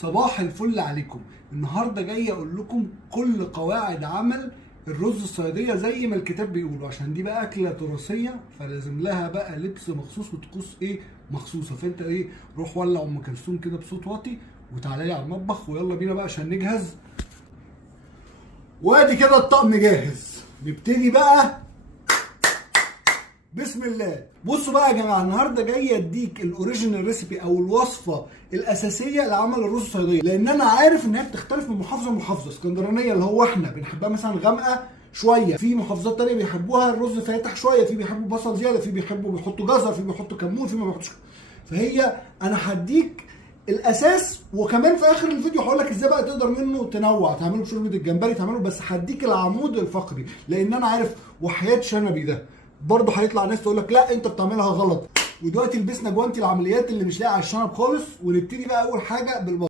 صباح الفل عليكم. النهارده جاي اقول لكم كل قواعد عمل الرز الصياديه زي ما الكتاب بيقول، عشان دي بقى اكله تراثيه فلازم لها بقى لبس مخصوص وطقوس مخصوصه. فانت روح ولع ام كلثوم كده بصوت واطي وتعالى لي على المطبخ ويلا بينا بقى عشان نجهز. وادي كده الطقم جاهز، نبتدي بقى بسم الله. بصوا بقى يا جماعه، النهارده جاي اديك الاوريجينال ريسيبي او الوصفه الاساسيه لعمل الرز الصياديه، لان انا عارف ان هي بتختلف من محافظه لمحافظه. اسكندرانيه اللي هو احنا بنحبها مثلا غامقه شويه، في محافظات تانية بيحبوها الرز فاتح شويه، في بيحبوا بصل زياده، في بيحبوا بيحطوا جزر، في بيحطوا كمون، في ما بيحطوش. فهي انا هديك الاساس، وكمان في اخر الفيديو هقول لك ازاي بقى تقدر منه تنوع، تعمله بشوربه الجمبري، تعمله، بس هديك العمود الفقري، لان انا عارف وحياه شنبي ده برضه هيطلع ناس تقول لك لا انت بتعملها غلط. ودلوقتي لبسنا جوانتي العمليات اللي مش لاقي على الشنب خالص، ونبتدي بقى اول حاجه بالبصل.